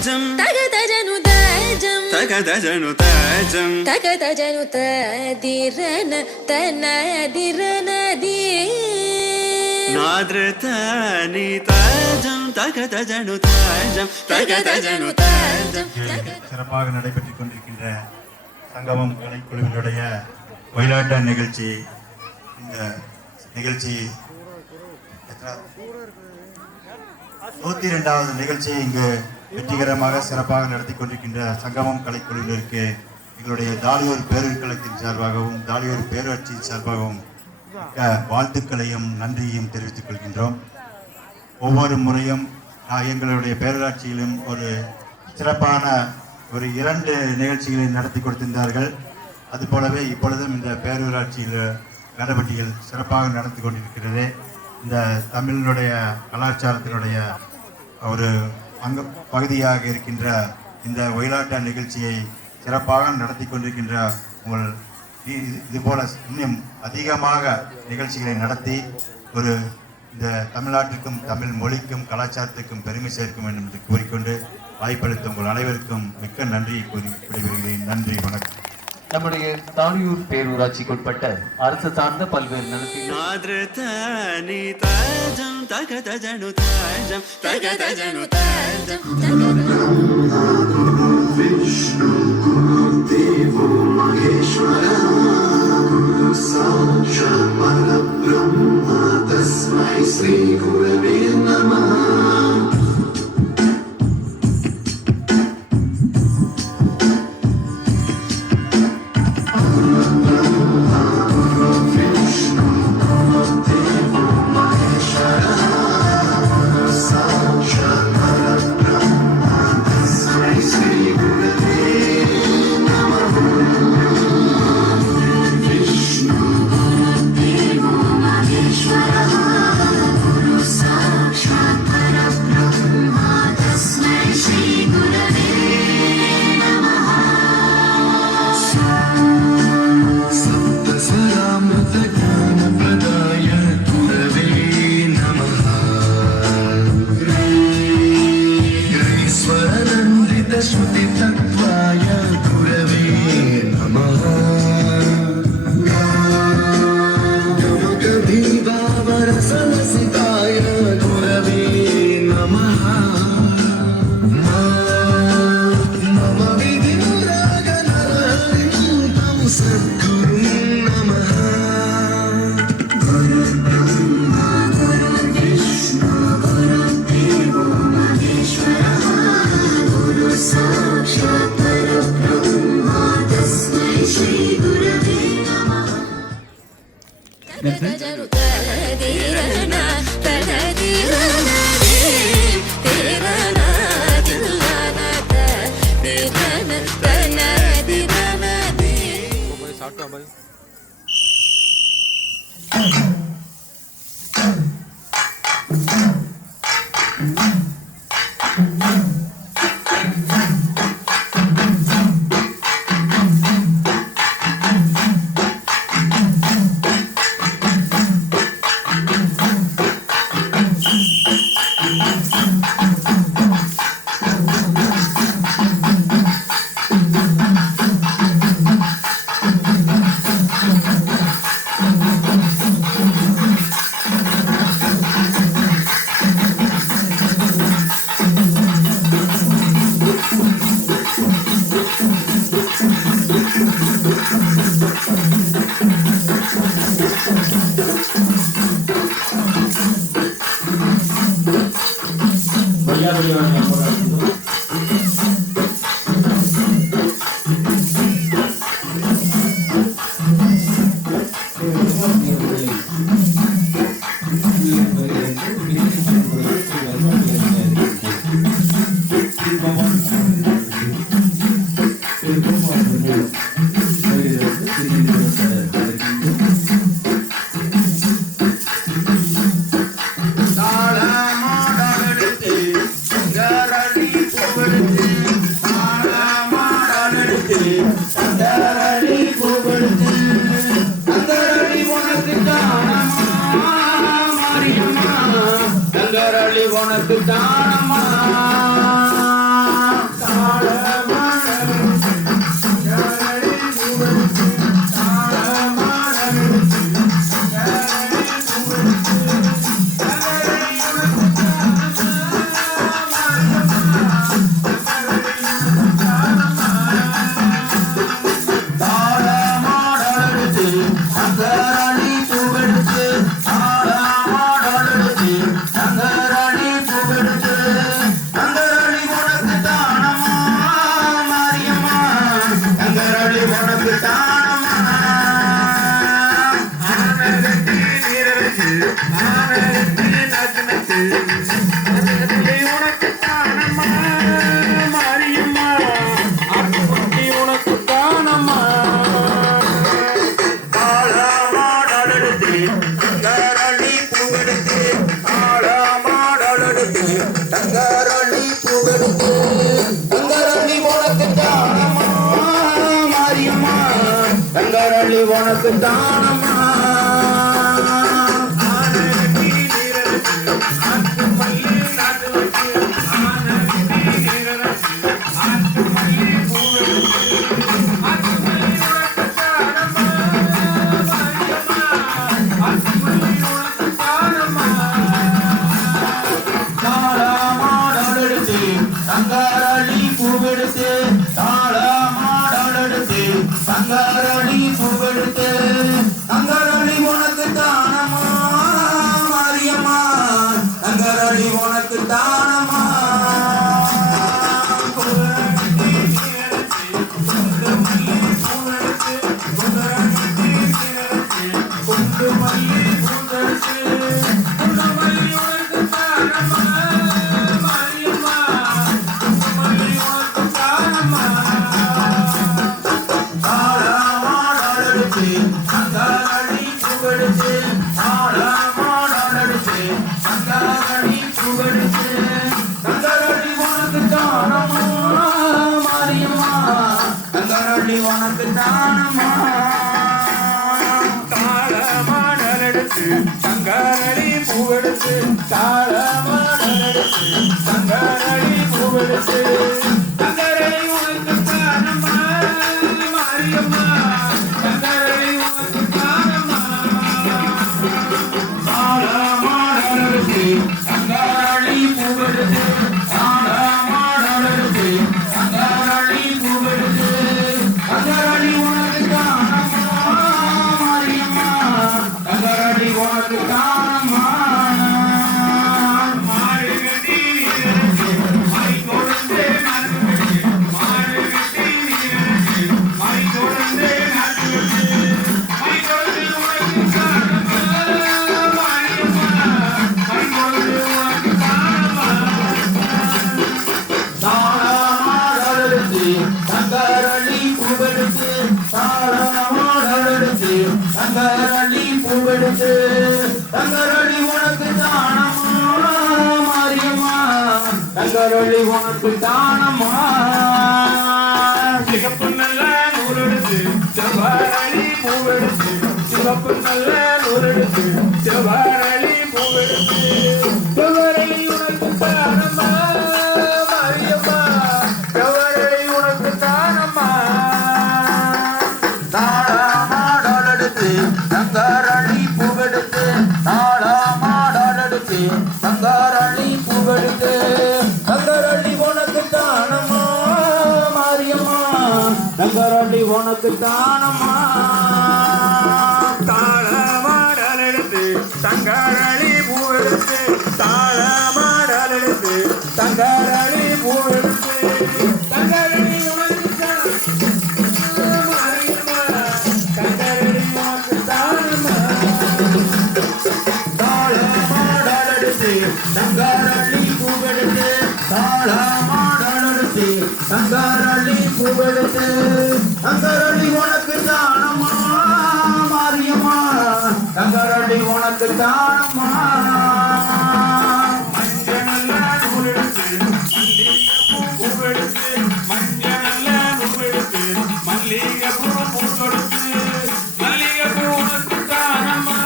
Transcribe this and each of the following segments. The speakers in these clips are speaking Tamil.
தாஜம் தகதஜனு தாஜம் தகதஜனு தாஜம் தகதஜனு ததிரன தனதிரனதி நாத்ரதனி தாஜம் தகதஜனு தாஜம் தகதஜனு தாஜம். சிறப்பாக நடைபெற்றுக் கொண்டிருக்கின்ற சங்கமம் கலைக்குழுவினுடைய ஒயிலாட்ட நிகழ்ச்சி. இந்த நிகழ்ச்சி 102வது நிகழ்ச்சியை இங்கு வெற்றிகரமாக சிறப்பாக நடத்தி கொண்டிருக்கின்ற சங்கமம் கலைக்குழுவினருக்கு எங்களுடைய தாலியூர் பேரூர்கழகத்தின் சார்பாகவும் தாலியூர் பேரூராட்சி சார்பாகவும் வாழ்த்துக்களையும் நன்றியையும் தெரிவித்துக் கொள்கின்றோம். ஒவ்வொரு முறையும் எங்களுடைய பேரூராட்சியிலும் ஒரு சிறப்பான ஒரு 2 நிகழ்ச்சிகளை நடத்தி கொடுத்திருந்தார்கள். அதுபோலவே இப்பொழுதும் இந்த பேரூராட்சியில் கரபட்டியில் சிறப்பாக நடந்து கொண்டிருக்கிறது. இந்த தமிழினுடைய கலாச்சாரத்தினுடைய ஒரு பகுதியாக இருக்கின்ற இந்த ஒயிலாட்ட நிகழ்ச்சியை சிறப்பாக நடத்தி கொண்டிருக்கின்ற உங்கள் இதுபோல இன்னும் அதிகமாக நிகழ்ச்சிகளை நடத்தி ஒரு இந்த தமிழ்நாட்டிற்கும் தமிழ் மொழிக்கும் கலாச்சாரத்திற்கும் பெருமை சேர்க்கும் வேண்டும் என்று கூறிக்கொண்டு வாய்ப்பளித்த உங்கள் அனைவருக்கும் மிக்க நன்றியை கூறி விடைபெறுகிறேன். நன்றி, வணக்கம். நம்முடைய தாலியூர் பேரூராட்சிக்கு உட்பட்ட அரசு சார்ந்த பல்வேறு உனக்கு தானமா உனக்கு தானம்மா தங்காரடி பூவெடுத்து தாளமாடெடுத்து தங்காரடி பூவெடுத்து தங்காரடி உனக்கு தானம்மா மாரியம்மா தங்காரடி உனக்கு தானம்மா குண்டு மல்லி பூவெடுத்து குண்டு மல்லி உனக்கு தானம்மா மாரியம்மா தங்காரடி பூவெடுத்து தாளமாடெடுத்து தங்காரடி பூவெடுத்து தங்காரடி உனக்கு தானம்மா மாரியம்மா தங்காரடி உனக்கு தானம்மா தாளமாடெடுத்து தங்காரடி பூவெடுத்து தாளமாடெடுத்து தங்காரடி பூவெடுத்து தங்காரடி உனக்கு தானம்மா மாரியம்மா தங்காரடி உனக்கு தானம்மா தாளமாடெடுத்து தங்காரடி பூவெடுத்து தாளமாடெடுத்து தங்காரடி பூவெடுத்து தங்காரடி உனக்கு தானம்மா மாரியம்மா தங்காரடி உனக்கு தானம்மா தங்காரடி பூவெடுத்து தாளமாடெடுத்து தங்காரடி பூவெடுத்து தங்காரடி உனக்கு தானம்மா மாரியம்மா தங்காரடி உனக்கு தானம்மா சிகப்பு நல்ல நூலெடுத்து செவ்வாழி பூவெடுத்து சிவப்பு நல்ல நூலெடுத்து செவ்வாழி பூவெடுத்து செவ்வாழி உனக்கு தானம்மா மாரியம்மா செவ்வாழி உனக்கு தானம்மா தாளமாடெடுத்து தங்காரடி பூவெடுத்து தாளமாடெடுத்து தங்காரடி பூவெடுத்து தங்காரடி உனக்கு தானம்மா மாரியம்மா தங்காரடி உனக்கு தானம்மா தாளமாடெடுத்து தங்காரடி பூவெடுத்து தாளமாடெடுத்து தங்காரடி பூவெடுத்து தங்காரடி உனக்கு தானம்மா தங்காரடி உனக்கு தானம்மா தாளமாடெடுத்து தங்காரடி பூவெடுத்து தாளமாடெடுத்து தங்காரடி பூவெடுத்து தங்காரடி உனக்கு தானம்மா மாரியம்மா தங்காரடி உனக்கு தானம்மா மஞ்சள் நல்ல நூலெடுத்து பூவெடுத்து மஞ்சள் நல்ல நூலெடுத்து மல்லிகைப்பூ பூவெடுத்து மல்லிகைப்பூ உனக்கு தானம்மா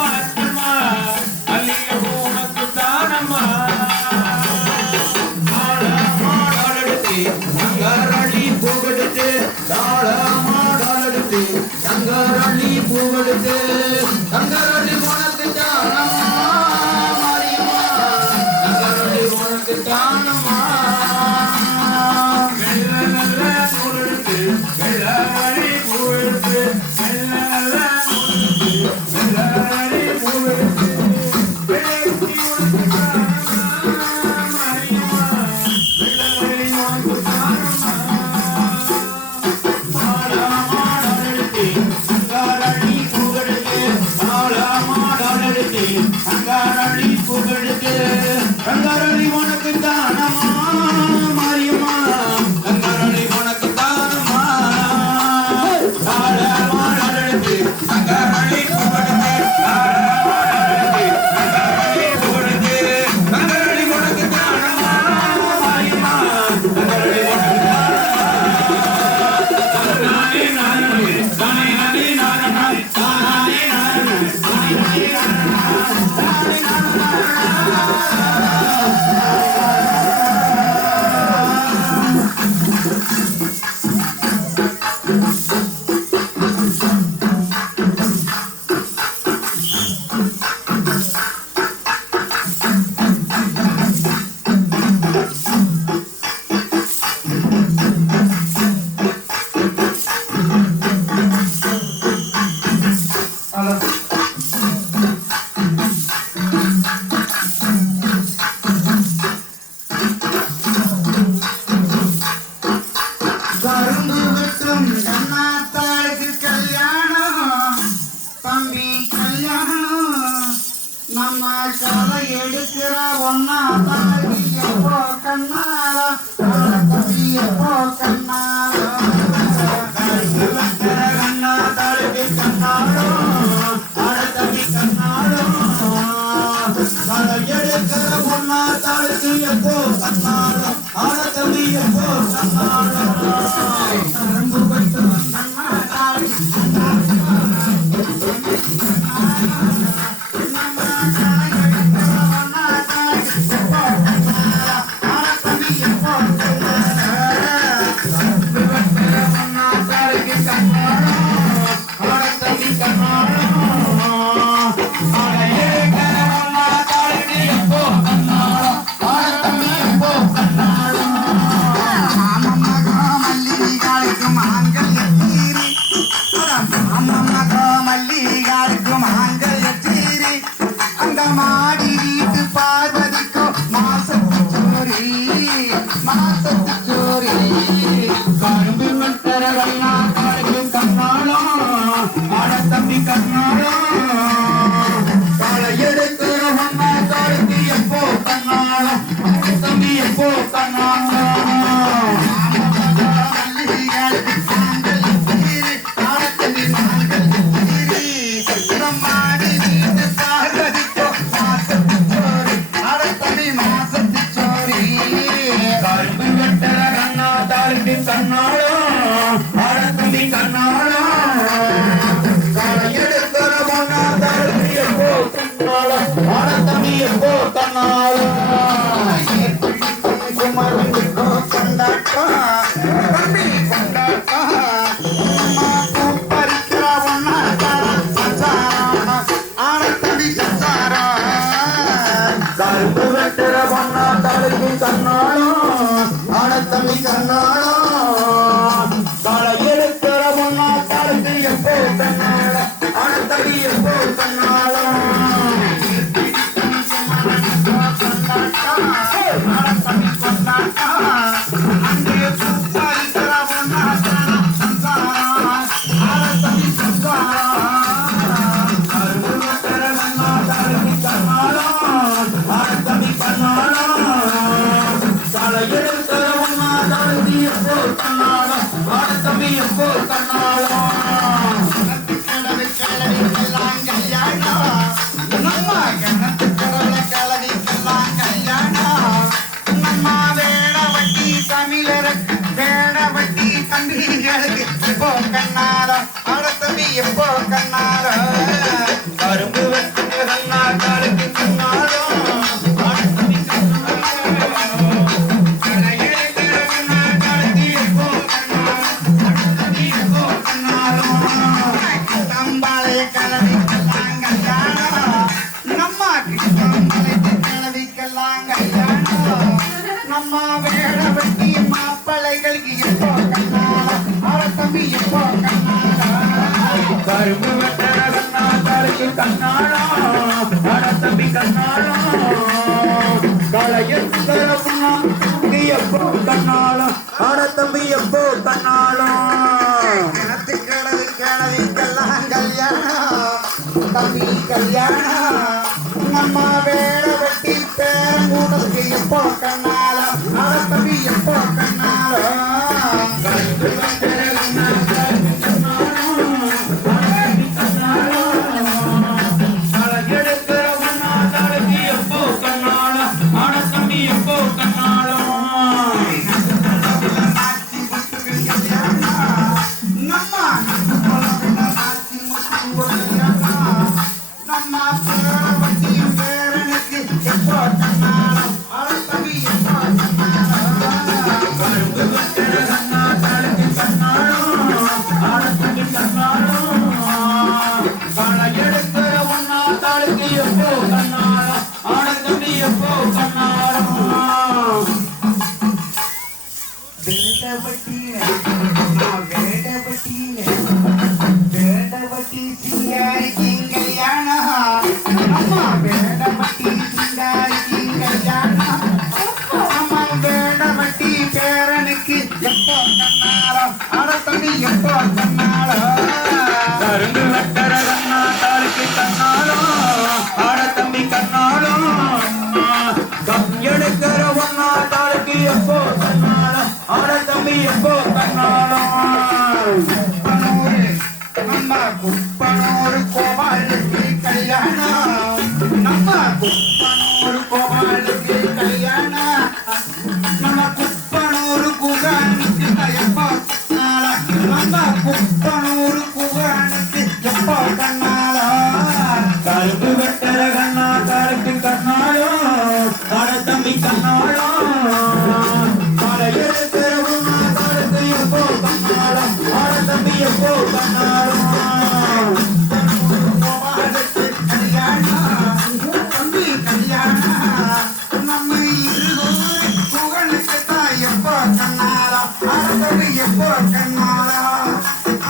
மாரியம்மா மல்லிகைப்பூ உனக்கு தானம்மா தாளமாடெடுத்து தங்காரடி பூவெடுத்து தாளமாடெடுத்து தங்காரடி பூவெடுத்து தங்காரடி உனக்கு தானம்மா மாரியம்மா தங்காரடி உனக்கு தானம்மா வெள்ள நல்ல நூலெடுத்து வெள்ளி பூவெடுத்து வெள்ள நல்ல நூலெடுத்து வெள்ளி பூவெடுத்து வெள்ளி உனக்கு தானம்மா மாரியம்மா வெள்ளி உனக்கு தானம்மா தாளமாடெடுத்து தங்காரடி பூவெடுத்து தாளமாடெடுத்து தங்காரடி பூவெடுத்து தங்காரடி உனக்கு தானம்மா தம்பி எப்போ கண்ணாலும் கரும்பு வெட்டுற கண்ணா தாளுக்கு கண்ணாலும் தம்பி கண்ணாலும் களை எடுக்கிற பொண்ணா தாளுக்கு எப்போ கண்ணாலும் தம்பி எப்போ கண்ணாலும் கரும்பு வெட்டுற கண்ணா தாளுக்கு மல்லிகாருக்கும் ஆண்கள் எத்தீரி அந்த மாடி வீட்டு பார்வதிக்கும் மாசத்து சோரி கரும்பு வெட்டர கண்ணா காலுக்கும் கண்ணாலும் தம்பி கண்ணாலும் காலை எடுக்கிற ஒன்னா காலுக்கு எப்போ கண்ணாலும் தம்பி எப்போ கண்ணாலும் தம்பி கண்ணாலும் காலை எடுக்கிற பொண்ணா தாளுக்கு எப்போ கண்ணாலும் தம்பி எப்போ கண்ணாலும் தம்பி கொண்டாட்டா அங்கே பூப்பாரிக்கிற பொண்ணா தம்பி சம்சாரம் கரும்பு வெட்டுற கண்ணா தாளுக்கு கண்ணாலும் தம்பி கண்ணாலும் காலை எடுக்கிற ஒன்னா தாளுக்கு எப்போ கண்ணாலும் தம்பி எப்போ கண்ணாலும் தமிழருக்கு வேடவட்டி தம்பிகளுக்கு எப்போ கண்ணாலும் தம்பி எப்போ கண்ணாலும் கரும்பு வெட்டுற கண்ணா தாளுக்கு கண்ணாலும் தம்பி நம்ம வேடவட்டி மாப்பிள்ளைகளுக்கு எப்போ கண்ணாலும் தம்பி எப்போ கண்ணாலும் கரும்பு வெட்டுற கண்ணா தாளுக்கு கண்ணாலும் தம்பி கண்ணாலும் களை எடுக்கிற பொண்ணா எப்போ கண்ணாலும் தம்பி எப்போ கண்ணாலும் கிணத்து கிழவிக்கெல்லாம் கல்யாணம் தம்பி கல்யாணம் நம்ம வேடவட்டி பேரங்கூடலுக்கு எப்போ கண்ணாலும் தம்பி எப்போ கண்ணாலும் எடுக்கிற ஒன்னா தாளுக்கு எப்போ கண்ணாலும் தம்பி எப்போ கண்ணாலும் நம்ம பேரவட்டி பேரனுக்கு எப்போ கண்ணாலும் தம்பி எப்போ கண்ணாலும் கரும்பு வெட்டுற கண்ணா தாளுக்கு கண்ணாலும் தம்பி கண்ணாலும் களை எடுக்கிற ஒன்னா தாளுக்கு எப்போ கண்ணாலும் தம்பி எப்போ கண்ணாலும் வேடவட்டி சிங்காரி கல்யாணம் அம்மா வேடவட்டி சிங்காரி கல்யாணம் அம்மா வேடவட்டி பேரனுக்கு எப்போ கண்ணாலும் தம்பி எப்போ கண்ணாலும் கரும்பு வெட்டுற கண்ணா தாளுக்கு கண்ணாலும் தம்பி கண்ணாலும் எடுக்கிற ஒன்னா தாளுக்கு எப்போ கண்ணாலம் ஆட தம்பி எப்போ கண்ணாலம் நம்ம குப்பனூர் கோபாலுக்கு கல்யாணம் நம்ம குப்பனூர் கோபாலுக்கு கல்யாணம் நம்ம குப்பனூர் குகானுக்கு எப்போ கண்ணாலம் நம்ம குப்பனூர் குகானுக்கு எப்போ கண்ணாலம் கருப்பு வெட்டர கண்ணா கருக்கு கண்ணாலம் ஆட தம்பி கண்ணாலம் எப்போ கண்ணாலம் ஆட தம்பி எப்போ கண்ணாலம் தம்பி கல்யாணம் நம்ம இருகோரி புகழுக்கு தான் எப்போ கண்ணாலம் ஆட தம்பி எப்போ கண்ணாலம்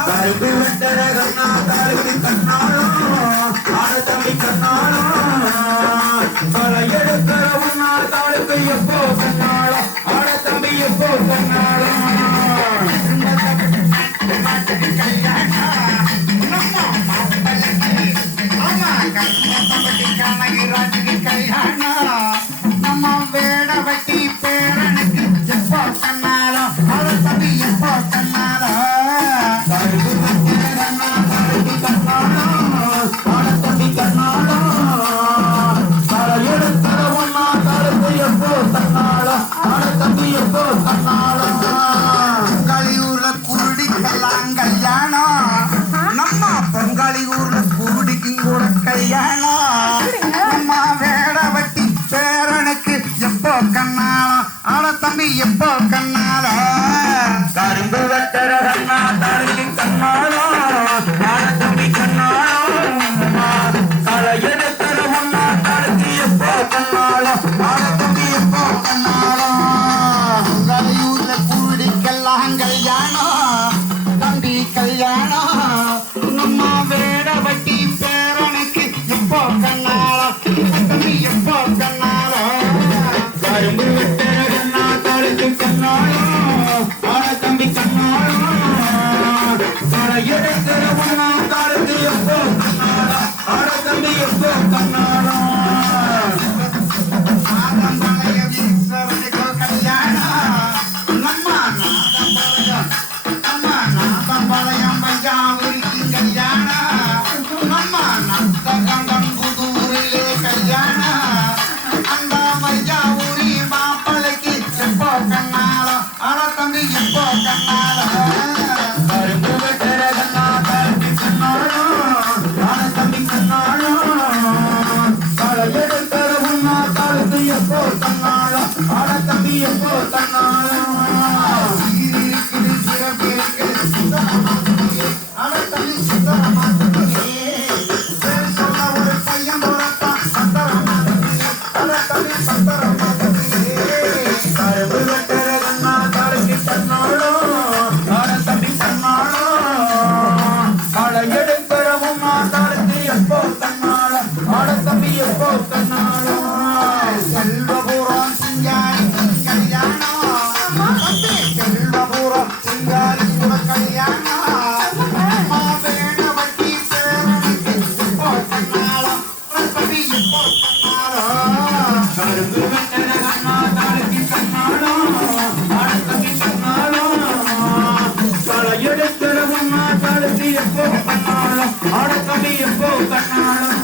கருப்பு வெட்டர கண்ணா கருக்கு கண்ணாலம் ஆட தம்பி கண்ணாலம் பல எடுக்கிற உன்னால் தாளுக்கு எப்போ கண்ணாலம் ஆட தம்பி எப்போ கண்ணாலம் நம்ம வேடவட்டி பேரனுக்கு எப்போ கண்ணாலம் ஆட தம்பி எப்போ கண்ணாலம் ஆட தம்பி கண்ணாலம் எடுக்கிற ஒன்னா தாளுக்கு எப்போ கண்ணாலம் ஆட தம்பி எப்போ கண்ணாலம் பொங்காளியூர்ல குருடிக்கெல்லாம் கல்யாணம் நம்ம பொங்காளியூர்ல குருடிக்கும் கூட கல்யாணம் நம்ம வேடவட்டி பேரனுக்கு எப்போ கண்ணாலம் ஆட தம்பி எப்போ கண்ணாலம் கரும்பு வெட்டர கண்ணா தாளுக்கு கண்ணாலம் ஆட தம்பி கண்ணாலம் களை எடுக்கிற ஒன்னா தாளுக்கு எப்போ கண்ணாலம் ஆட தம்பி எப்போ கண்ணாலம் பொங்காளியூர்ல குருடிக்கெல்லாம் கல்யாணம் தம்பி கல்யாணம் நம்ம வேடவட்டி பேரனுக்கு எப்போ கண்ணாலம் தம்பி எப்போ கண்ணாலம் கரும்பு வெட்டர கண்ணா தாளுக்கு கண்ணாலம் ஆட தம்பி கண்ணாலம் களை எடுக்கிற ஒன்னா தாளுக்கு எப்போ கண்ணாலம் ஆட தம்பி எப்போ கண்ணாலம் நாதம்பாளையம் பையாவூருக்கு கல்யாணம் நம்ம நத்தகண்டம் புதூரிலே கல்யாணம் அந்த பையாவூரி மாப்பிளைக்கு எப்போ கண்ணாலம் ஆட தம்பி எப்போ கண்ணாலம் கரும்பு வெட்டர கண்ணா கரும்பி கண்ணாலம் ஆட தம்பி கண்ணாலம் களை எடுக்கிற உன்னா தாளுக்கு எப்போ கண்ணாலம் ஆட தம்பி எப்போ கண்ணாலம் செல்வபுரம் சிங்காரி கல்யாணம் செல்வபுரம் சிங்காரி கல்யாணம் வேணவட்டி பேரனுக்கு எப்போ கண்ணாலம் தம்பி எப்போ கண்ணாலம் கரும்பு வெட்டர கண்ணா தாளுக்கு கண்ணாலம் ஆட தம்பி கண்ணாலம் களை எடுக்கிற உன்னா தாளுக்கு எப்போ கண்ணாலம் ஆட தம்பி எப்போ கண்ணாலம்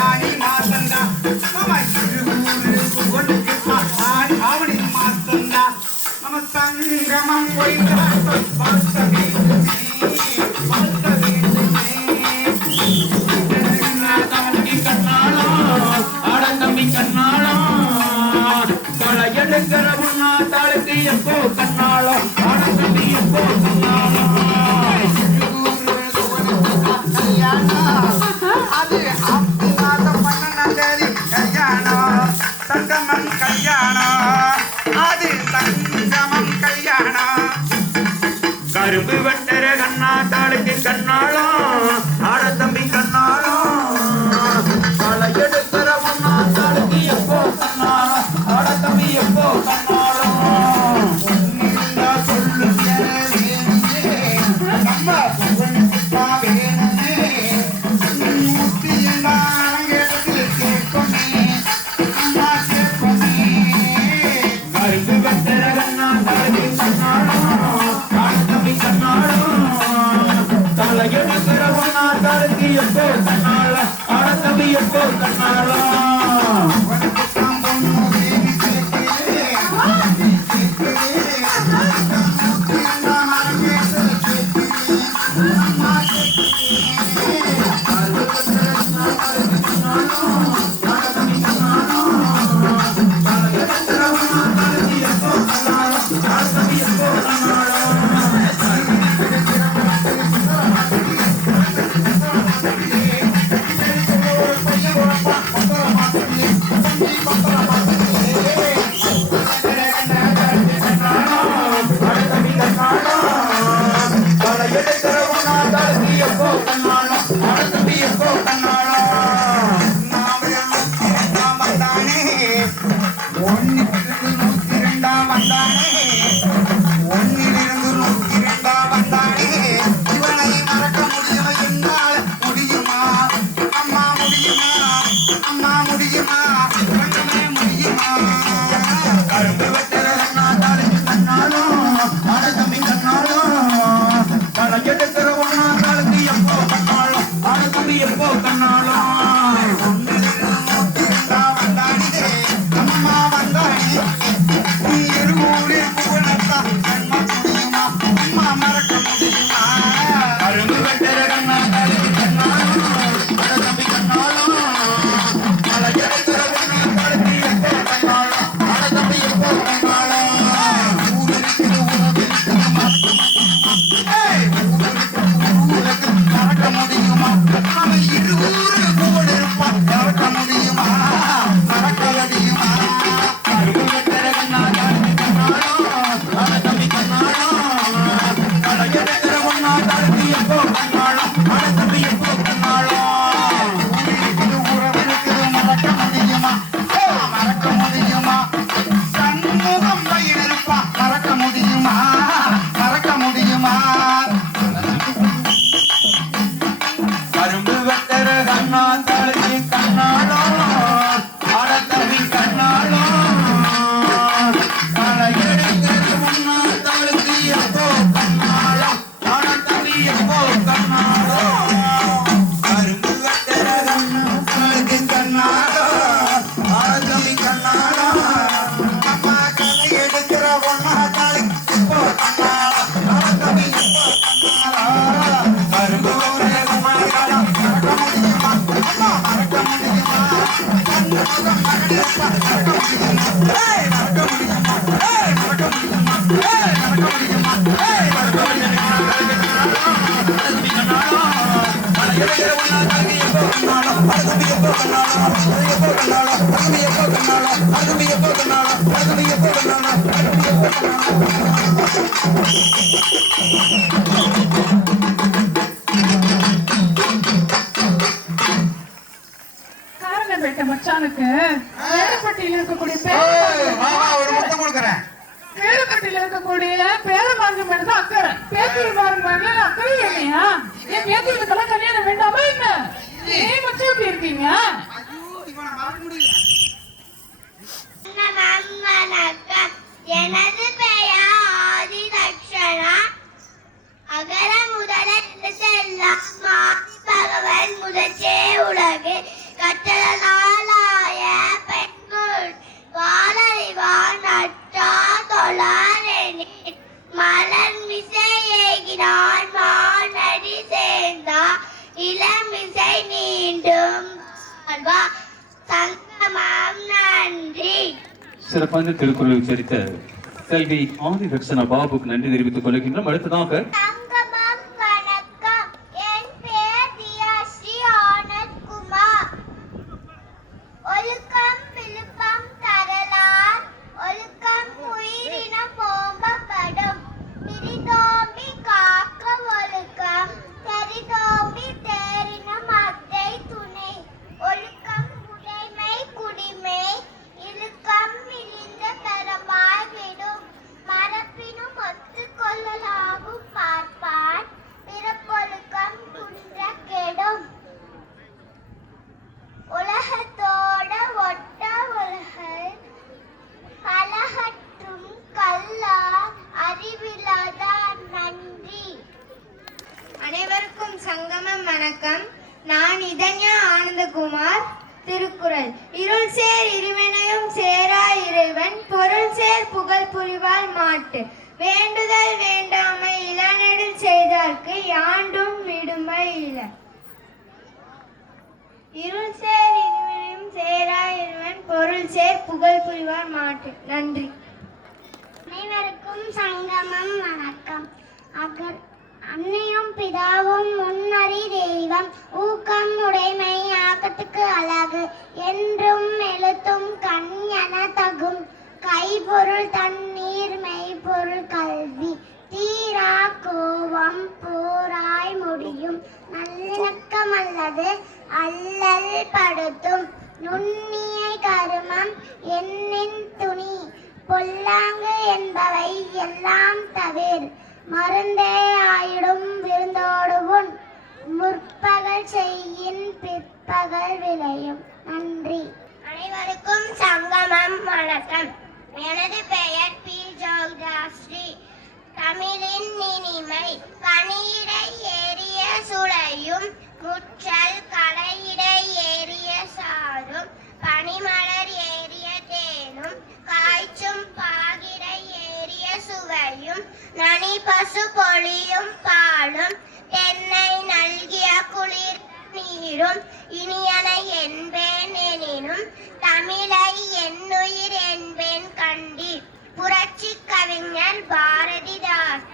ஆடி மாசந்தா நம்ம இருகூரு புகழுக்கு ஆவணி மாசந்தா நம்ம சங்கமம் பார்த்த வேண்டுமே கண்ணாலம் ஆட தம்பி கண்ணாலம் களை எடுக்கிற உன்னா தாளுக்கு எப்போ கண்ணாலம் ஆட தம்பி எப்போ கண்ணாலம் அது ஆப்திநாதம் பண்ணனதேதி கல்யாணம் சங்கமம் கல்யாணம் அது சங்கமம் கல்யாணம் கரும்பு வெட்டர கண்ணா தாளுக்கு கண்ணாலம் ஆட தம்பி கண்ணாலம் களை எடுக்கிற ஒன்னா தாளுக்கு எப்போ கண்ணாலம் ஆட தம்பி எப்போ கண்ணாலம் சொல்லு நம்ம வேணுமே முத்தி கேட்கொண்டே கண்ணாலம் காரணப்பேட்டை மச்சானுக்கு வேறுபட்டியில் இருக்கக்கூடிய வேறுபட்டியில் இருக்கக்கூடிய பேரமார்க்கம் எடுத்து அக்கறை பேத்தூர் மார்க்கம் அக்கறை இல்லையா? என் பேத்தூருக்கெல்லாம் கல்யாணம் வேண்டாமா என்ன? ஏன் மச்சம் எப்படி இருக்கீங்க? எனது பெயர் ஆதி தக்ஷணா. அகர முதல எழுத்தெல்லாம் பகவன் முதற்றே உலகு கற்றதனாலாய பெண்குள் வாழறிவான் நற்றா தொழாரெனி மலர் மிசை ஏகினான் மானடி சேர்ந்தா இளமிசை நீண்டும் சங்கமம். நன்றி. சிறப்பான திருக்குறளை உச்சரித்த செல்வி ஆதி தக்ஷணா பாபுக்கு நன்றி தெரிவித்துக் கொள்கின்றோம். அடுத்ததாக சங்கமம். வணக்கம். என் பெயர் தியாஸ்ரீ ஆனந்த்குமார். ஒழுக்கம் விழுப்பம் தரலார் ஒழுக்கம் உயிரினம் ஓம்பப்படும். பிரிதோம்பி காக்க ஒழுக்கம் தெரிதோம்பி தேரினம் அத்தை துணை. ஒழுக்கம் உடைமை குடிமை இழுக்கம் இழிந்த பெறமாய் விடும். மரப்பினும் ஒத்துக்கொள்ளலாகும் பார்ப்பான் பிறப்பொழுக்கம் குன்ற கெடும். உலகத்தோட ஒட்ட உலகை பலகற்றும் கல்லா அறிவிலாதான். நன்றி. அனைவருக்கும் சங்கமம் வணக்கம். நான் இதன்யா ஆனந்தகுமார். திருக்குறள். இருள் சேர் இருவினையும் சேரா இறைவன் பொருள் சேர் புகழ் புரிவாள் மாட்டு. வேண்டுதல் வேண்டாமை இளநெடில் செய்தார்க்கு யாண்டும் விடுமை இல. இருள் சேர் இருவினையும் சேரா இறைவன் பொருள் சேர் புகழ் புரிவார் மாட்டு. நன்றி. அனைவருக்கும் சங்கமம் வணக்கம். அன்னையும் பிதாவும் முன்னறி தெய்வம் ஊக்கம் உடைமை ஆக்கத்துக்கு அழகு என்றும் எழுத்தும் கண் என தகும் கைப்பொருள் தண்ணீர் மெய்ப்பொருள் கல்வி தீரா கோவம் போராய் முடியும் நல்லிணக்கம் அல்லது அல்லல் படுத்தும் நுண்ணிய கருமம் எண்ணின் துணி பொல்லாங்கு என்பவை எல்லாம் தவிர் மருந்தே ஆயிடும் விருந்தோடு உன் முற்பகல் செய்யின் பிற்பகல் விளையும். நன்றி. அனைவருக்கும் சங்கமம் வணக்கம். எனது பெயர் பி. ஜோகஸ்ரீ. தமிழின் இனிமை பணியிடை ஏறிய சுளையும் முற்றல் கலையிடை ஏறிய சாரும் பனிமலர் ஏறிய தேனும் காய்ச்சும் பாகிடை ஏறிய சுவையும் நனி பசு பொழியும் பாலும் தென்னை நல்கிய குளிர் நீரும் இனியன என்பேன் எனினும் தமிழை என்னுயிர் என்பேன் கண்டீர். புரட்சி கவிஞர் பாரதிதாஸ்.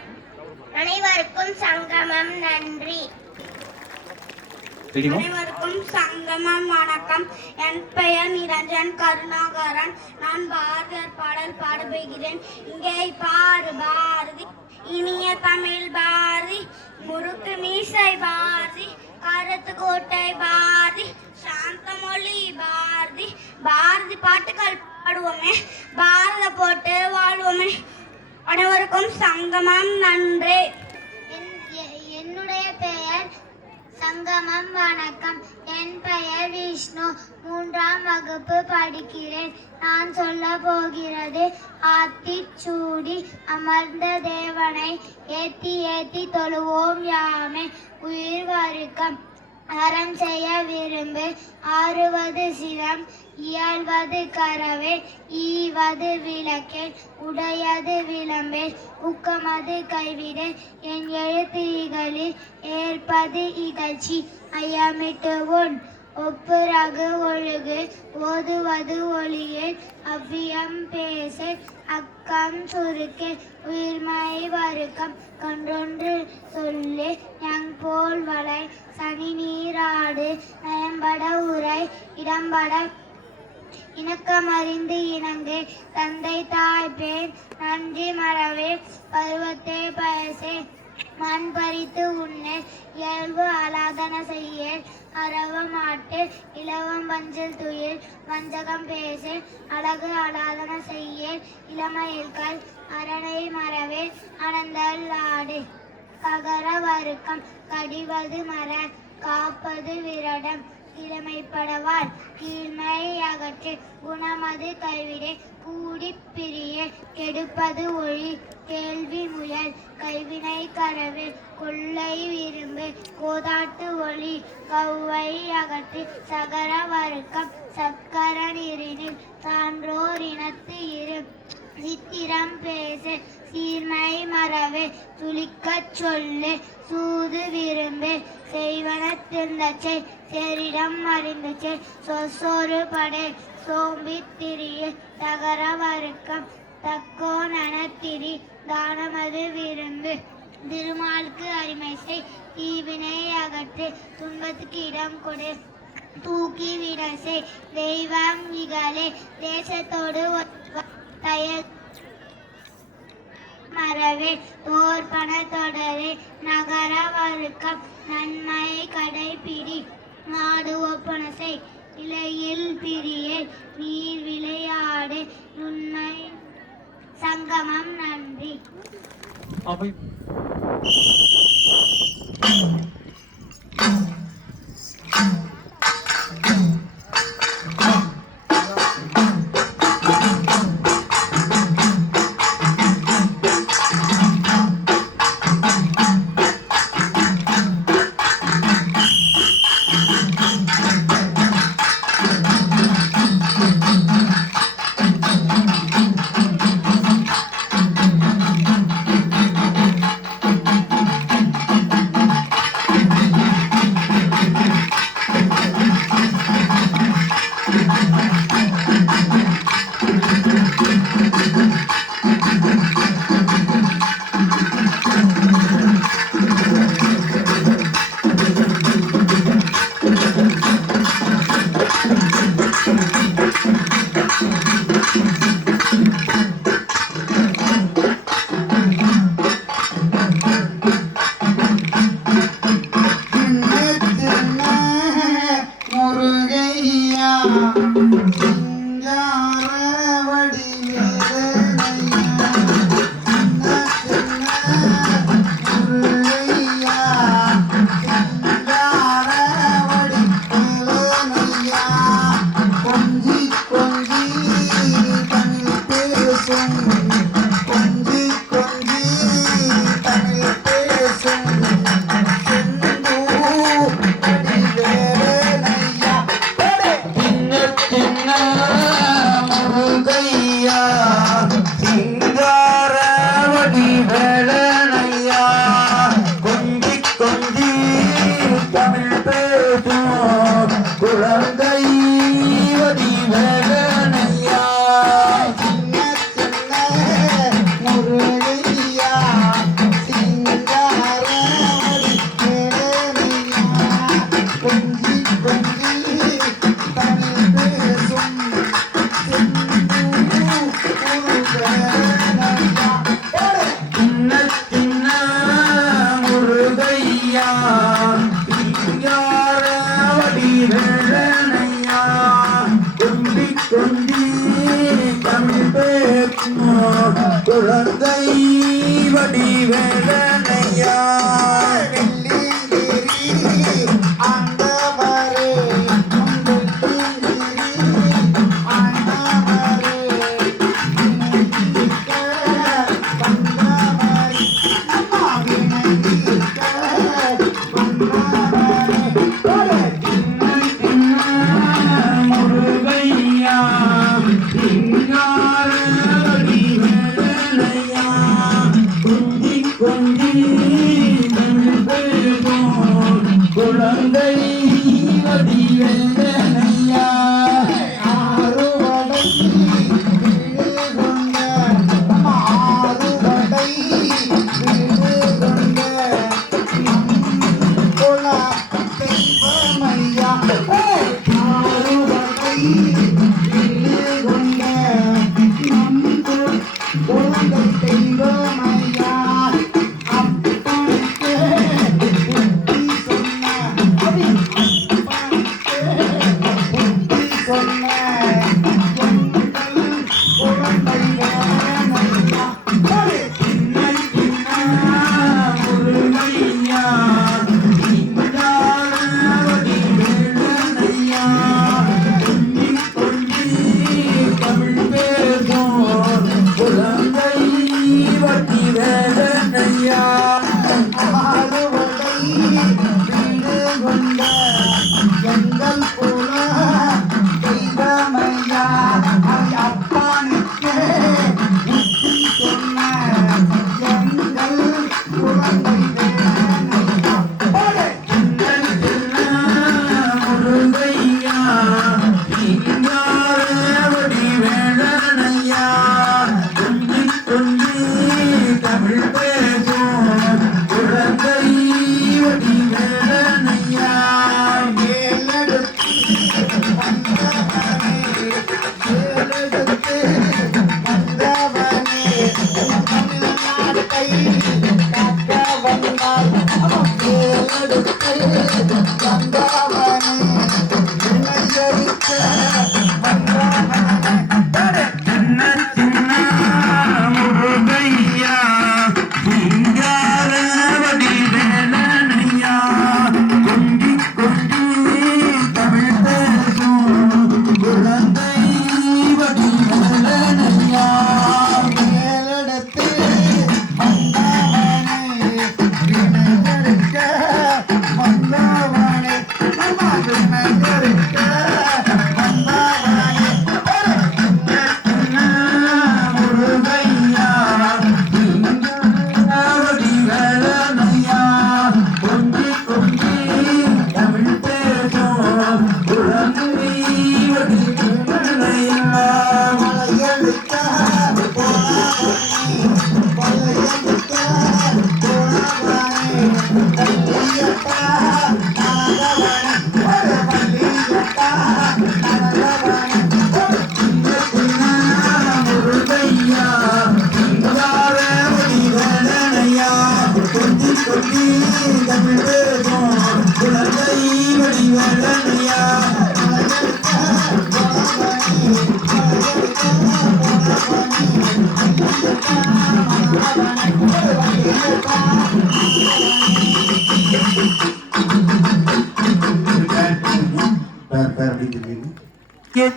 அனைவருக்கும் சங்கமம். நன்றி. அனைவருக்கும் சங்கமம் வணக்கம். என் பெயர் நிரஞ்சன் கருணாகரன். நான் பாரதியார் பாடல் பாடுகிறேன். இங்கே பாரு பாரதி இனிய தமிழ் பாரதி முறுக்கு மீசை பாரதி கருத்து கோட்டை பாரதி சாந்தமொழி பாரதி பாரதி பாட்டுகள் பாடுவோமே பாரத போட்டு வாழ்வோமே. அனைவருக்கும் சங்கமம். நன்றி. என்னுடைய பெயர் சங்கமம் வணக்கம். என் பெயர் விஷ்ணு. 3ஆம் வகுப்பு படிக்கிறேன். நான் சொல்ல போகிறது ஆத்திச்சூடி அமர்ந்த தேவனை ஏத்தி ஏத்தி தொழுவோம் யாமே. உயிர் வருக்கம் அறம் செய்ய விரும்பு ஆறுவது சிரம் இயல்வது கரவே ஈவது விளக்கே உடையது விளம்பே ஊக்கமது கைவிடு என் எழுத்து இகழில் ஏற்பது இகழ்ச்சி ஐயமிட்டு உன் ஒப்புரகு ஒழுகு ஓதுவது ஒளியில் அவ்வியம் பேசு அக்கம் சுருக்கே உயிர்மை வருக்கம் கன்றொன்று சொல்லு யங் வளை சனி நீராடு நயம்பட உரை இடம்பட இணக்கமறிந்து இணங்கு தந்தை தாய் பேர் நன்றி மறவே பருவத்தே பயசே மண் பறித்து உண்ணு இயல்பு அலாதன செய்ய அரவ மாட்டு இலவம் பஞ்சில் துயில் வஞ்சகம் பேசு அழகு அலாதன செய்ய இளமயில்கள் அரணை மறவே அனந்தல் ஆடு ககர வருக்கம் கடிவது மர காப்பது விரடம் இளமைப்படவால் கீழ்மை அகற்று குணமது கைவிடே கூடி பிரிய கெடுப்பது ஒளி கேள்வி முயல் கைவினை கரவு கொள்ளை விரும்பு கோதாட்டு ஒளி கவ்வை அகற்று சகர வருக்கம் சக்கர நீரினில் சான்றோர் இனத்து இரு சித்திரம் பேசு சீர்மை மறவே துளிக்கச் சொல்லு சூது விரும்பு செய்வன திருந்தச்சை சேரிடம் அறிந்துச்சை சொசொரு படை சோம்பி திரிய தகர வருக்கம் தக்கோ நனத்திரி தானமது விரும்பு திருமாலுக்கு அடிமை செய் தீவினை அகற்று துன்பத்துக்கு இடம் கொடு தூக்கி விட செய் தெய்வம் இகழே தேசத்தோடு தயல் மறவே தோற்பன தொடரே நகர வருக்கம் நன்மை கடைபிடி நாடு ஒப்பனசை இலையில் பிரியே நீர் விளையாடு நுண்மை சங்கமம். நன்றி. குழந்தை வடிவேலனையா குந்தி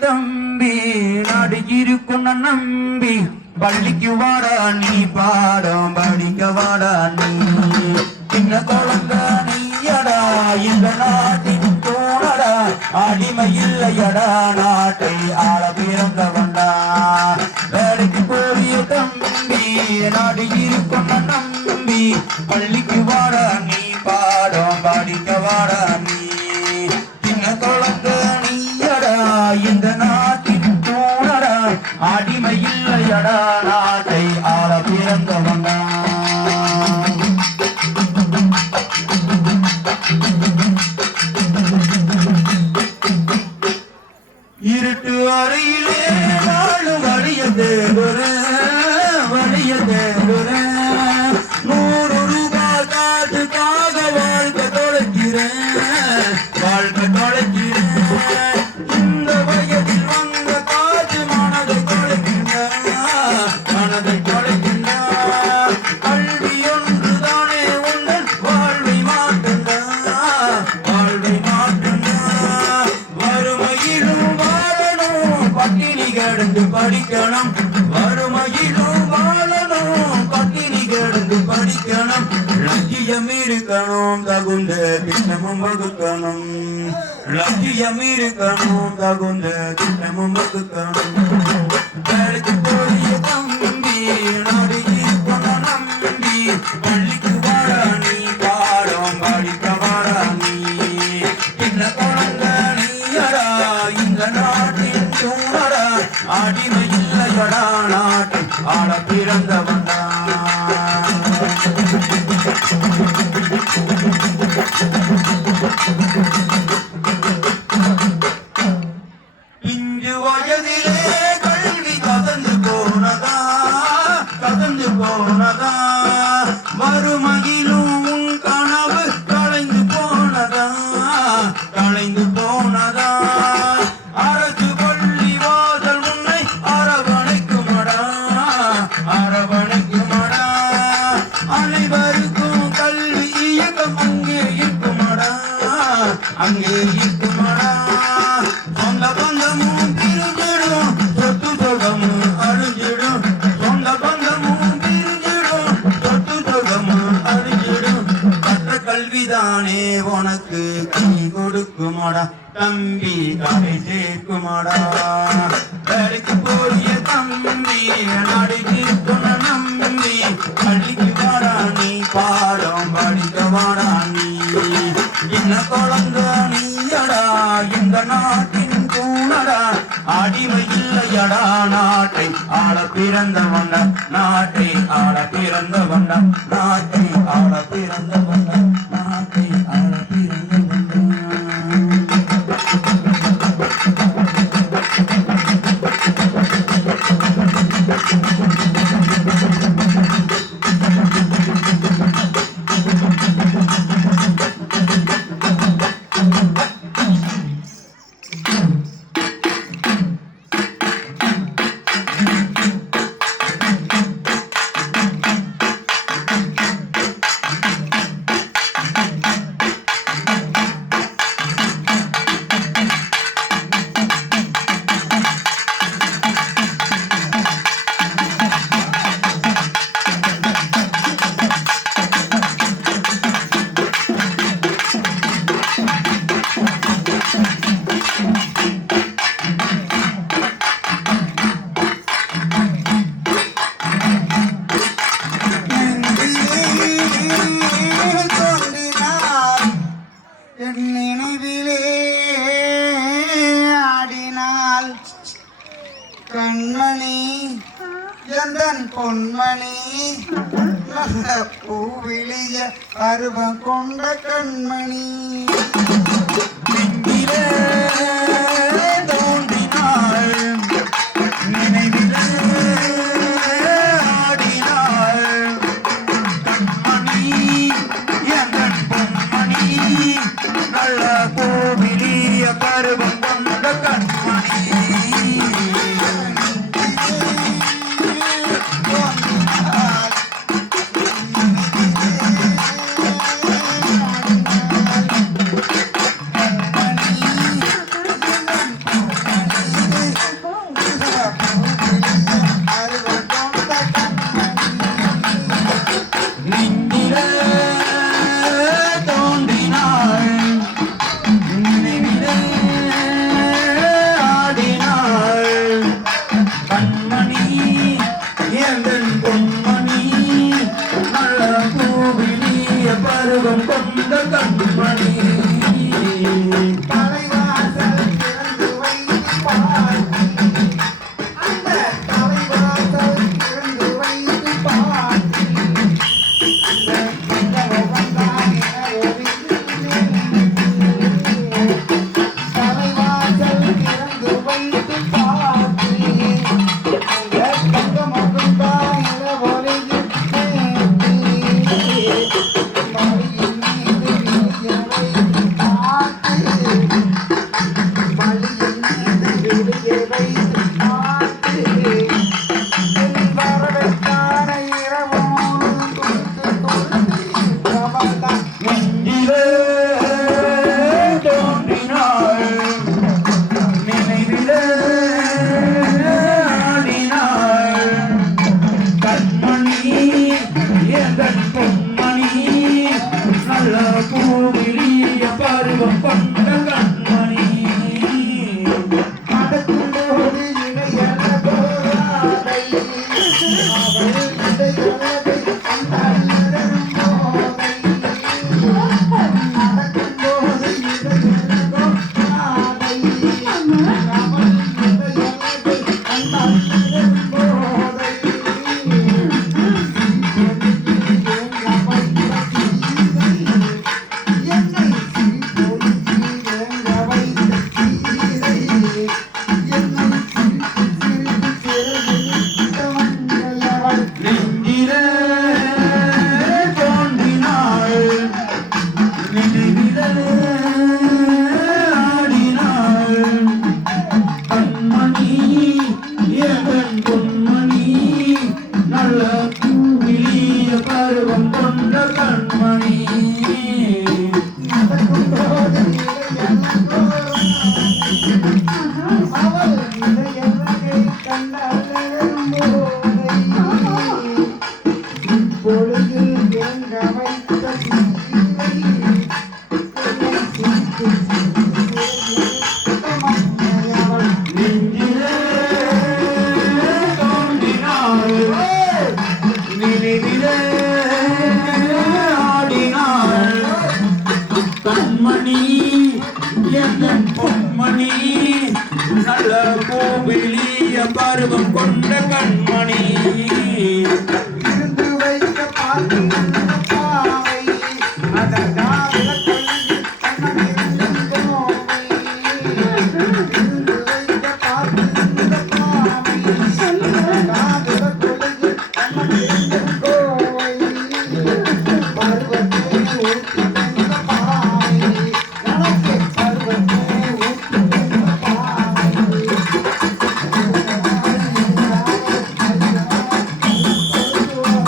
தம்பி நாடு இருக்கும் நம்பி பள்ளிக்கு வாடா நீ பாடம் படிக்க வாடா நீ சின்ன குழந்த நீயடா இந்த நாட்டின் தூணடா அடிமை இல்லையடா நாட்டை ஆள பிறந்தவன்டா வேலைக்கு போறிய தம்பி நாடு இருக்கும் நம்பி பள்ளிக்கு வாடா நீ பாடம் படிக்க வாடா நீ சின்ன குழந்த நீயடா இந்த நாட்டின் தூணடா அடிமை இல்லையடா நாட்டை ஆள பிறந்தவன்டா இருட்டு அறையிலே வாழும் வழிய தேடுற 100 ரூபாய் காட்டுக்காக வாழ்க்கை தொலைக்கிறேன் இந்த வயதில் வந்த காற்று மனதை தொலைக்கின்ற கல்வி ஒன்றுதானே உங்கள் வாழ்வை மாற்றுங்க வறுமையிலும் வாழணும் பட்டினி கிடந்து படிக்கணும் வறுமையிலும் வாழணும் பட்டினி கிடந்து படிக்கணும் லட்சியம் இருக்கணும் தகுந்த திட்டமும் வகுக்கணும் லட்சியம் இருக்கணும் தகுந்த திட்டமும் வகுக்கணும் வேலைக்கு போறிய தம்பி நாடு இருக்கணும் நம்பி பள்ளிக்கு வாடா நீ பாடம் படிக்க வாடா நீ சின்ன குழந்த நீயடா இந்த நாட்டின் தூணடா அடிமை இல்லையடா நாட்டு ஆள பிறந்தவன்டா பிஞ்சு வயதிலே கல்வி கதந்து போனதா மறுமகிலும் உன் கனவு களைந்து போனதா அரசு பள்ளி வாசல் உன்னை அரவணைக்குமடா அனைவருக்கும் கல்வி இயக்கம் அங்கே இருக்குமடா சொந்த பந்தமும் பிரிஞ்சிடும் சொத்து சொகமும் அழிஞ்சிடும் சொந்த பந்தமும் பிரிஞ்சிடும் சொத்து சொகமும் அழிஞ்சிடும் கற்ற கல்விதானே உனக்கு கை கொடுக்குமாடா தம்பி கை சேர்க்குமாடா வேலைக்கு போறிய தம்பி நாடு தீர்க்குன நம்பி பள்ளிக்கு வாடா நீ பாடம் படிக்க வாடா நீ என்ன குழந்த நீயடா இந்த நாட்டின் தூணடா அடிமை இல்லையடா நாட்டை ஆள பிறந்தவன்டா நாட்டை ஆள பிறந்தவன்டா நாட்டை ஆள பிறந்தவன்டா நாட்டை ஆள பிறந்தவன்டா நினைவிலே ஆடினாள் கண்மணி எந்தன் பொன்மணி நல்ல பூவிழிய பருவம் கொண்ட கண்மணி தோன்றினாள் நினைவிலே ஆடினாள் கண்மணி எந்தன் பொன்மணி நல்ல பூவிழிய பருவம் கொண்ட கண்மணி நெஞ்சிலே தோன்றினாள் நினைவிலே ஆடினாள் கண்மணி எவன் பொன்மணி நல்ல பூவிலிய பருவம் கொண்ட கண்மணி நெஞ்சிலே தோன்றினாள் நினைவிலே ஆடினாள் கண்மணி என் பொன்மணி நல்ல கோவிலிய பருவம் கொண்ட கண்மணி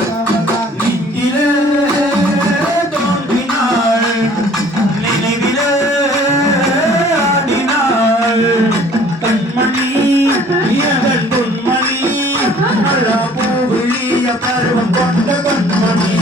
நெஞ்சிலே தோன்றினாள் நினைவிலே ஆடினாள் கண்மணி எவன் பொன்மணி நல்ல பூவிலிய பருவம் கொண்ட கண்மணி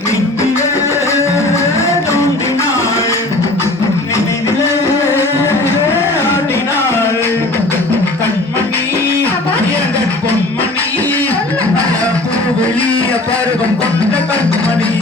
நெஞ்சிலே தோன்றினாள் நினைவிலே ஆடினாள் கண்மணி எங்கள் பொன்மணி நல்ல பூவிலிய பருவம் கொண்ட கண்மணி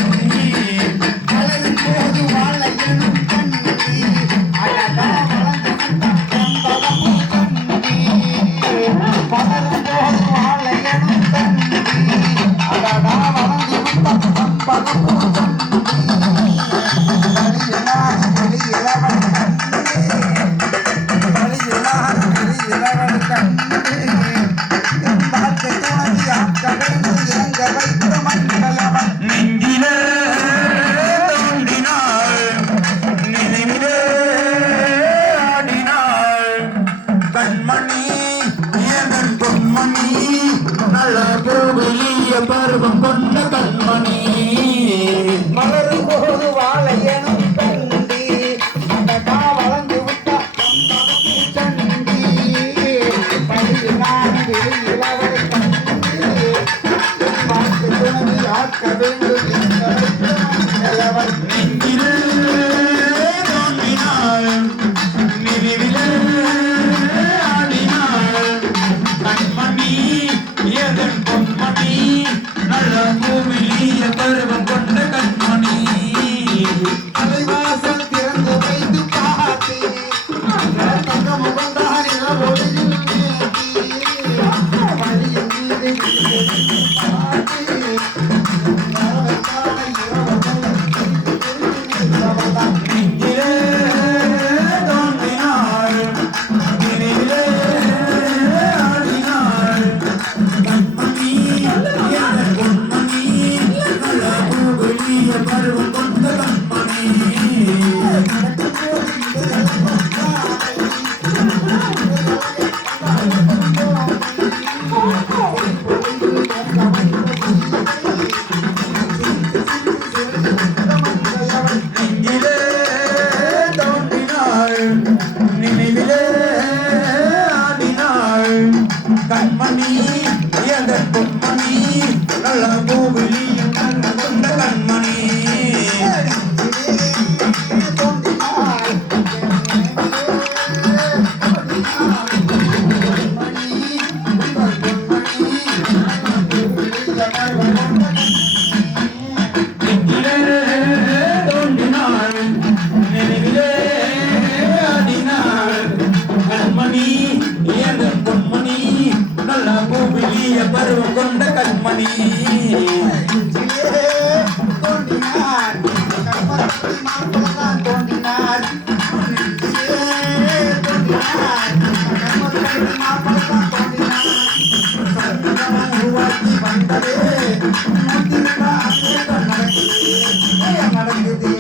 நெஞ்சிலே தோன்றினாள் நினைவிலே ஆடினாள் கண்மணி எங்கள் பொன்மணி நல்ல கோவிலிய பருவம் கொண்ட கண்மணி மலரும் போது வாழையனும் கண்டி அடகா வளர்ந்து விட்ட சண்டி பழியினான் இளவரை கண்டி மாற்று துணவி ஆக்க வேண்டும் நிலவர் நெஞ்சிலே தோன்றினாள் நினைவிலே ஆடினாள் கண்மணி எதன் பொன்மணி நல்ல பூமி கண்மணி எந்த பொன்மணி நல்ல பூவிலியும் கண்ணு கொண்ட கண்மணி பருவம் கொண்ட கண்மணி தோன்றினார் தோன்றினார் உருவாக்கி வந்ததே நடக்குது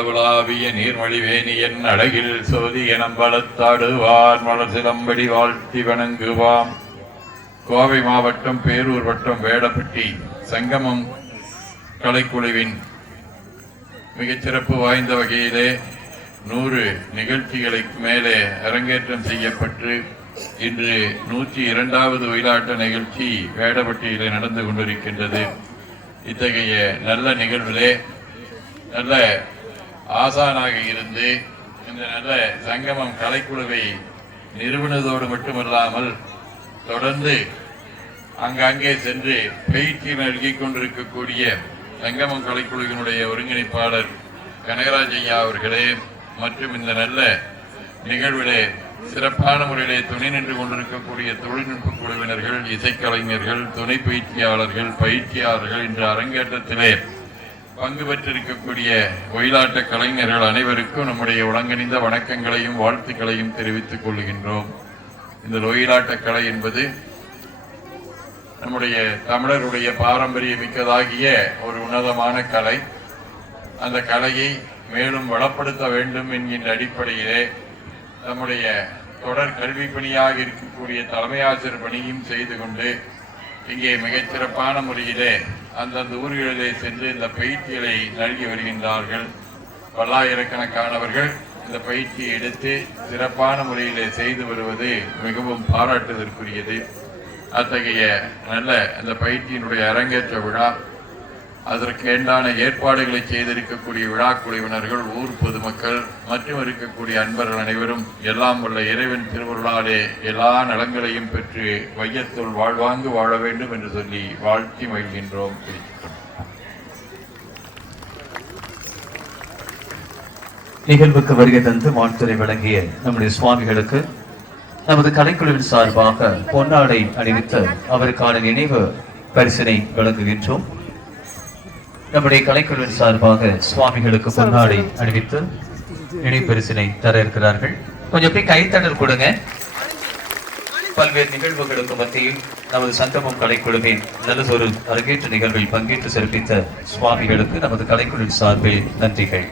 கடவுளாவிய நீர்மொழிவேணியன் அழகில் சோதி எனம்பலத்தாடுவார் மலர் சிலம்படி வாழ்த்தி வணங்குவாம். கோவை மாவட்டம் பேரூர் வட்டம் வேடப்பட்டி சங்கமம் கலைக்குழுவின் மிகச்சிறப்பு வாய்ந்த வகையிலே 100 நிகழ்ச்சிகளுக்கு மேலே அரங்கேற்றம் செய்யப்பட்டு இன்று 102வது ஒயிலாட்ட நிகழ்ச்சி வேடப்பட்டியிலே நடந்து கொண்டிருக்கின்றது. இத்தகைய நல்ல நிகழ்விலே நல்ல ஆசானாக இருந்து இந்த நல்ல சங்கமம் கலைக்குழுவை நிறுவனதோடு மட்டுமல்லாமல் தொடர்ந்து அங்கங்கே சென்று பயிற்சி நல்கிக் கொண்டிருக்கக்கூடிய சங்கமம் கலைக்குழுவினுடைய ஒருங்கிணைப்பாளர் கனகராஜ் ஐயா அவர்களே மற்றும் இந்த நல்ல நிகழ்விலே சிறப்பான முறையிலே துணை நின்று கொண்டிருக்கக்கூடிய தொழில்நுட்ப குழுவினர்கள், இசைக்கலைஞர்கள், துணை பயிற்சியாளர்கள், பயிற்சியாளர்கள் இன்று அரங்கேற்றத்திலே பங்கு பெற்றிருக்கக்கூடிய ஒயிலாட்ட கலைஞர்கள் அனைவருக்கும் நம்முடைய உலங்கணிந்த வணக்கங்களையும் வாழ்த்துக்களையும் தெரிவித்துக் கொள்கின்றோம். இந்த ஒயிலாட்ட கலை என்பது நம்முடைய தமிழருடைய பாரம்பரிய மிக்கதாகிய ஒரு உன்னதமான கலை. அந்த கலையை மேலும் வளப்படுத்த வேண்டும் என்கின்ற அடிப்படையிலே நம்முடைய தொடர் கல்வி பணியாக இருக்கக்கூடிய தலைமை ஆசிரியர் பணியும் செய்து கொண்டு இங்கே மிகச்சிறப்பான முறையிலே அந்தந்த ஊர்களிலே சென்று இந்த பயிற்சிகளை நல்கி வருகின்றார்கள். பல்லாயிரக்கணக்கானவர்கள் இந்த பயிற்சியை எடுத்து சிறப்பான முறையிலே செய்து வருவது மிகவும் பாராட்டுதற்குரியது. அத்தகைய நல்ல அந்த பயிற்சியினுடைய அரங்கேற்ற விழா, அதற்கு ஏண்டான ஏற்பாடுகளை செய்திருக்கக்கூடிய விழா குழுவினர்கள், ஊர் பொதுமக்கள் மற்றும் இருக்கக்கூடிய அன்பர்கள் அனைவரும் எல்லாம் உள்ள இறைவன் திருவருளாலே எல்லா நலங்களையும் பெற்று வையத்துள் வாழ்வாங்கு வாழ வேண்டும் என்று சொல்லி வாழ்த்தி மகிழ்கின்றோம். நிகழ்வுக்கு வருகை தந்து வாழ்த்துரை வழங்கிய நம்முடைய சுவாமிகளுக்கு நமது கலைக்குழுவின் சார்பாக பொன்னாடை அணிவித்து அவருக்கான நினைவு பரிசினை வழங்குகின்றோம். நம்முடைய கலைக்குழுவின் சார்பாக சுவாமிகளுக்கு பொன்னாடை அணிவித்து நினைவு பரிசினை தர இருக்கிறார்கள். கொஞ்சம் போய் கைத்தட்டல் கொடுங்க. பல்வேறு நிகழ்வுகளுக்கு மத்தியில் நமது சங்கமம் கலைக்குழுவின் நல்லதொரு அரங்கேற்ற நிகழ்வில் பங்கேற்று சிறப்பித்த சுவாமிகளுக்கு நமது கலைக்குழுவின் சார்பில் நன்றிகள்.